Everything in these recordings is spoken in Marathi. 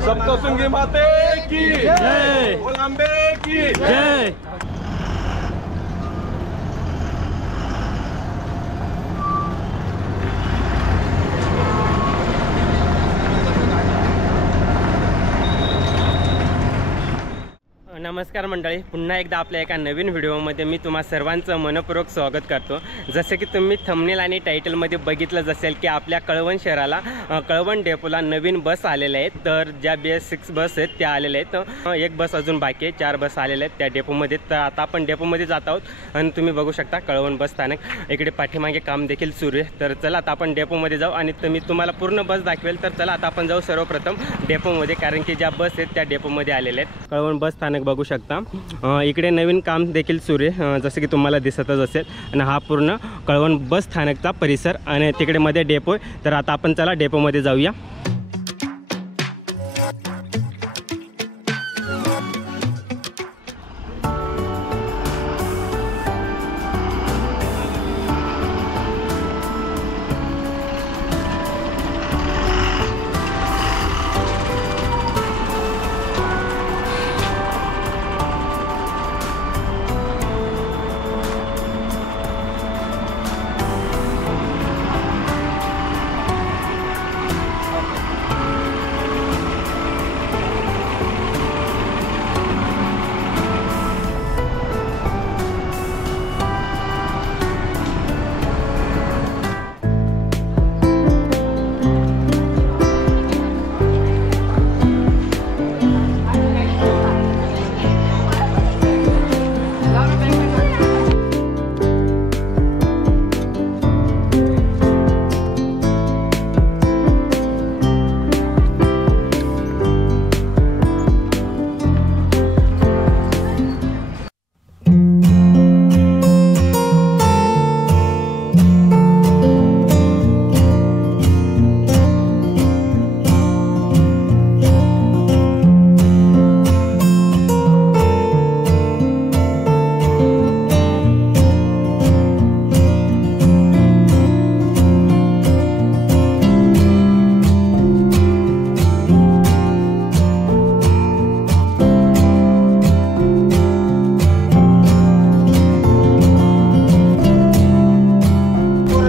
सप्तशृंगी माते की जय, ओलांबे की जय। नमस्कार मंडळी, पुन्हा एकदा आपल्या एका नवीन व्हिडिओमध्ये मी तुम्हा सर्वांचं मनपूर्वक स्वागत करतो। जसे की तुम्ही थंबनेल आणि टायटलमध्ये बघितलं असेल की आपल्या कळवण शहराला कळवण डेपोला नवीन बस आलेल्या आहेत। तर ज्या BS6 बस आहेत त्या आलेल्या आहेत, एक बस अजून बाकी आहे, 4 बस आलेल्या आहेत त्या डेपोमध्ये। तर आता आपण डेपोमध्ये जात आहोत आणि तुम्ही बघू शकता कळवण बस स्थानक इकडे पाठीमागे काम देखील सुरू आहे। तर चला आता आपण डेपोमध्ये जाऊ आणि मी तुम्हाला पूर्ण बस दाखवेल। तर चला आता आपण जाऊ सर्वप्रथम डेपोमध्ये, कारण की ज्या बस आहेत त्या डेपोमध्ये आलेल्या आहेत। कळवण बस स्थानक बघू शकता, इकडे नवीन काम देखील सुरू आहे जसं की तुम्हाला दिसतच असेल। आणि हा पूर्ण कळवण बस स्थानकचा परिसर आणि तिकडे मध्ये डेपो आहे। तर आता आपण चला डेपोमध्ये जाऊया।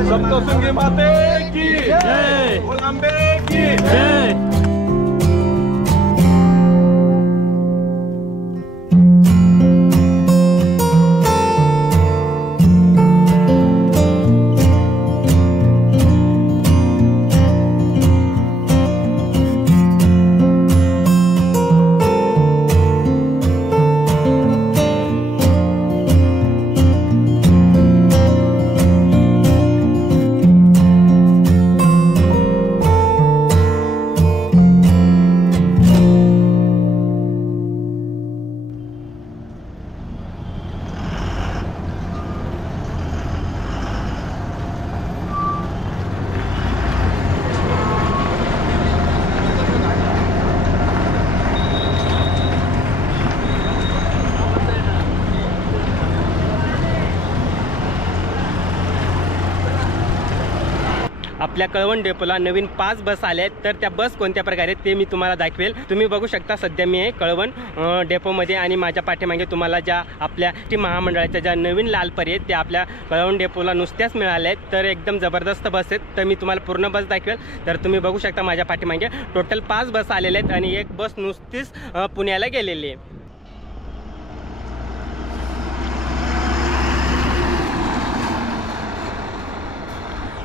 सप्तशृंगी माते की जय, ओलांबे की जय। आपल्या कळवण डेपोला नवीन 5 बस आल्या आहेत। तर त्या बस कोणत्या प्रकारे ते मी तुम्हाला दाखवेल। तुम्ही बघू शकता सध्या मी आहे कळवण डेपोमध्ये आणि माझ्या पाठीमागे तुम्हाला ज्या आपल्या महामंडळाच्या ज्या नवीन लाल परी आहेत त्या आपल्या कळवण डेपोला नुसत्याच मिळाल्या आहेत। तर एकदम जबरदस्त बस आहेत। तर मी तुम्हाला पूर्ण बस दाखवेल। तर तुम्ही बघू शकता माझ्या पाठीमागे टोटल 5 बस आलेल्या आहेत आणि एक बस नुसतीच पुण्याला गेलेली आहे।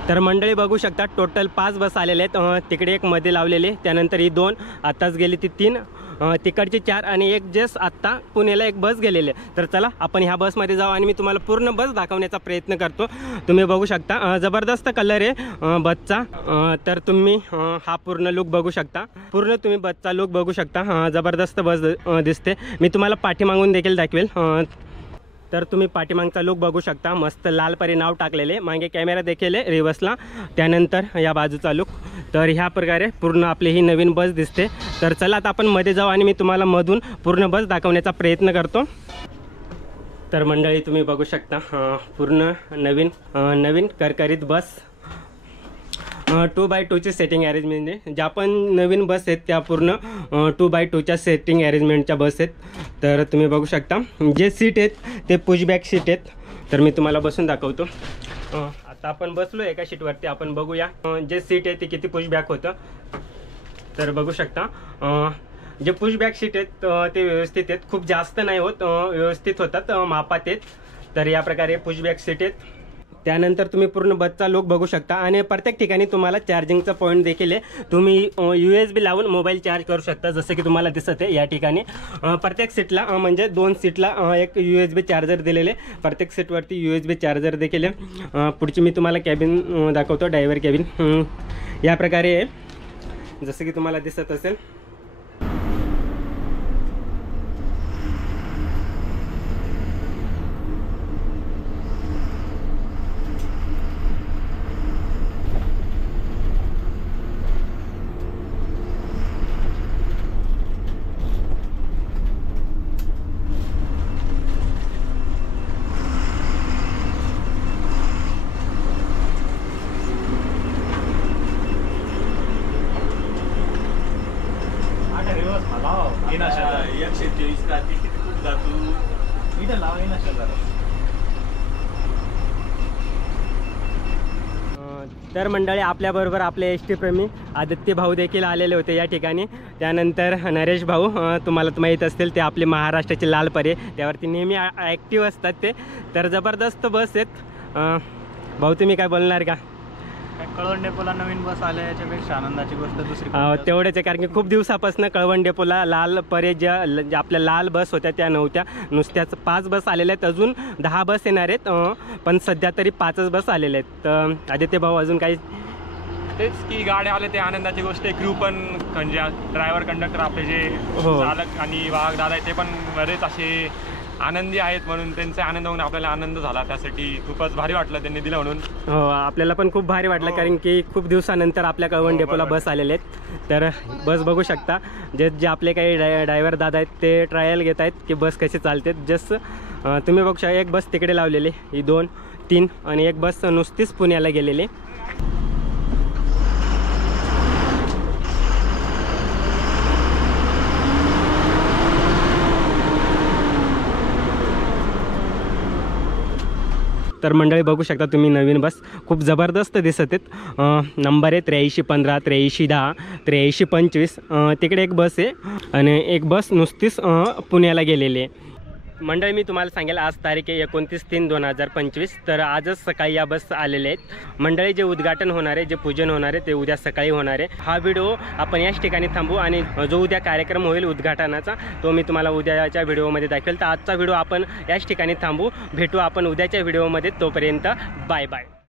तर मंडळी बघू शकता टोटल 5 बस आलेले आहेत। तिकडे एक मध्ये लावलेले, त्यानंतर ही 2 आताच गेली, ती 3, तिकडची 4 आणि एक जस्ट आत्ता पुण्याला एक बस गेलेली आहे। तर चला आपण ह्या बसमध्ये जाऊ आणि मी तुम्हाला पूर्ण बस दाखवण्याचा प्रयत्न करतो। तुम्ही बघू शकता जबरदस्त कलर आहे बसचा। तर तुम्ही हा पूर्ण लुक बघू शकता, पूर्ण तुम्ही बसचा लुक बघू शकता, जबरदस्त बस दिसते। मी तुम्हाला पाठीमागून देखील दाखवेल। तर तुम्ही पाठीमागचा लुक बघू शकता, मस्त लाल परी नाव टाकलेले, मागे कॅमेरा देखील आहे रिवर्सला, त्यानंतर या बाजूचा लुक। तर ह्या प्रकारे पूर्ण आपली ही नवीन बस दिसते। तर चला आता आपण मध्ये जाऊ आणि मी तुम्हाला मधून पूर्ण बस दाखवण्याचा प्रयत्न करतो। तर मंडळी तुम्ही बघू शकता पूर्ण नवीन करकरीत बस 2x2ची सेटिंग अरेंजमेंट आहे. ज्या पण नवीन बस आहेत त्या पूर्ण 2x2च्या सेटिंग अरेंजमेंटच्या बस आहेत. तर तुम्ही बघू शकता जे सीट आहेत ते पुशबॅक सीट आहेत. तर मी तुम्हाला बसून दाखवतो. आता आपण बसलो एका सीटवरती, आपण बघूया जे सीट आहे ते किती पुशबॅक होतं. तर बघू शकता जे पुशबॅक सीट आहेत ते व्यवस्थित आहेत, खूप जास्त नाही होत, व्यवस्थित होतात, मापात आहेत. तर या प्रकारे पुशबॅक सीट आहेत. त्यानंतर तुम्ही पूर्ण बसचा लुक बघू शकता आणि प्रत्येक ठिकाणी तुम्हाला चार्जिंगचा पॉईंट देखील आहे. तुम्ही USB लावून मोबाईल चार्ज करू शकता, जसं की तुम्हाला दिसत आहे या ठिकाणी. प्रत्येक सीटला म्हणजे 2 सीटला एक USB चार्जर दिलेले, प्रत्येक सीटवरती USB चार्जर देखील आहे. पुढची मी तुम्हाला कॅबिन दाखवतो, ड्रायव्हर कॅबिन या प्रकारे आहे, जसं की तुम्हाला दिसत असेल. तर मंडळी आपल्याबरोबर आपले ST प्रेमी आदित्य भाऊ देखील आलेले होते या ठिकाणी. त्यानंतर नरेश भाऊ, तुम्हाला माहीत असतील ते आपले महाराष्ट्राचे लाल परे, त्यावरती नेहमी ॲक्टिव्ह असतात ते. तर जबरदस्त बस आहेत. भाऊ तुम्ही काय बोलणार का? कळवण डेपोला नवीन बस आल्या याच्यापेक्षा आनंदाची गोष्ट दुसरी तेवढेच आहे, कारण की खूप दिवसापासून कळवण डेपोला लाल परे ज्या आपल्या लाल बस होत्या त्या नव्हत्या, नुसत्याच 5 बस आलेल्या आहेत. अजून 10 बस येणार आहेत, पण सध्या तरी 5च बस आलेल्या आहेत. तर आदित्य भाऊ अजून काही? तेच की गाड्या आल्या ते आनंदाची गोष्ट आहे. क्रू पण म्हणजे ड्रायव्हर कंडक्टर आपले जे चालक आणि वाहक दादा आहे ते पण बरेच असे आनंदी आहेत, म्हणून त्यांचा आनंद होऊन आपल्याला आनंद झाला. त्यासाठी खूपच भारी वाटलं त्यांनी दिलं म्हणून. हो, आपल्याला पण खूप भारी वाटलं, कारण की खूप दिवसानंतर आपल्या कळवण डेपोला बस आलेले आहेत. तर बस बघू शकता, जे आपले काही ड्रायव्हर दादा आहेत ते ट्रायल घेत आहेत की बस कशी चालते. जस्ट तुम्ही बघू शकता एक बस तिकडे लावलेली, ही 2, 3 आणि एक बस नुसतीच पुण्याला गेलेली. तर मंडळी बघू शकता तुम्ही नवीन बस खूप जबरदस्त दिसत आहेत. नंबर आहे 8315, 8310, 8325. तिकडे एक बस आहे आणि एक बस नुसतीच पुण्याला गेलेली आहे. मंडळी मी तुम्हाला सांगेल आज तारीख आहे 29/3/2025. तर आजच सकाळी या बस आलेल्या आहेत. मंडळी जे उद्घाटन होणार आहे, जे पूजन होणार आहे ते उद्या सकाळी होणार आहे. हा व्हिडिओ आपण याच ठिकाणी थांबू आणि जो उद्या कार्यक्रम होईल उद्घाटनाचा तो मी तुम्हाला उद्याच्या व्हिडिओमध्ये दाखवेल. तर आजचा व्हिडिओ आपण याच ठिकाणी थांबू. भेटू आपण उद्याच्या व्हिडिओमध्ये. तोपर्यंत बाय बाय.